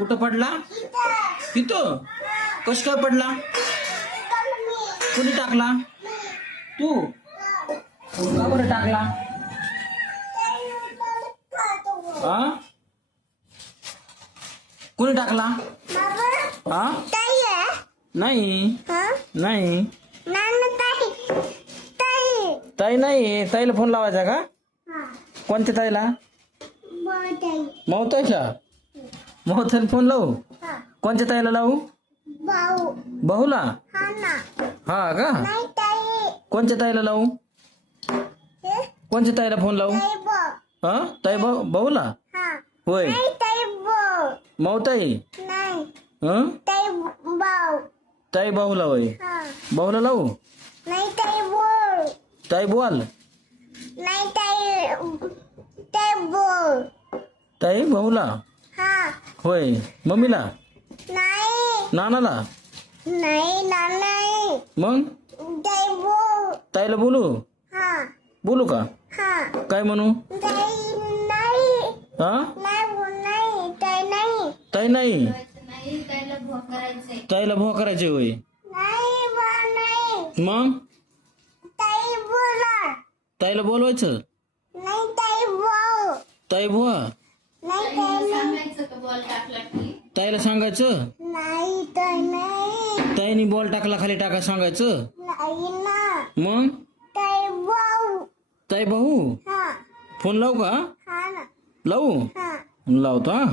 कुठं पडला? तिथं कस काय पडला? कोणी टाकला? तू का बरं टाकला? हा कोणी टाकला? हा नाही नाही ताई नाही. ताईला फोन लावायचा का? कोणत्या ताईला? मौताईला. मौताईला फोन लावू? कोणत्या ताईला लावू? भाऊला. हा का? कोणत्या ताईला लावू? कोणत्या ताईला फोन लावू? हा ताई भाऊला होय. मौताई ताई भाऊला होय. भाऊला लावू? ताई बोल. ताई भाऊला होय. मम्मीला? नानाला? मग ताईला बोलू? बोलू का? काय म्हणू? हा ताई नाही. ताईला भो करायचे होय. मग ताईला बोलवायचं? ताई भुवा ताईला सांगायचं? ताईनी बॉल टाकला खाली टाका सांगायचं? मग ताई भाऊ फोन लावू का? लावू लावतो हा.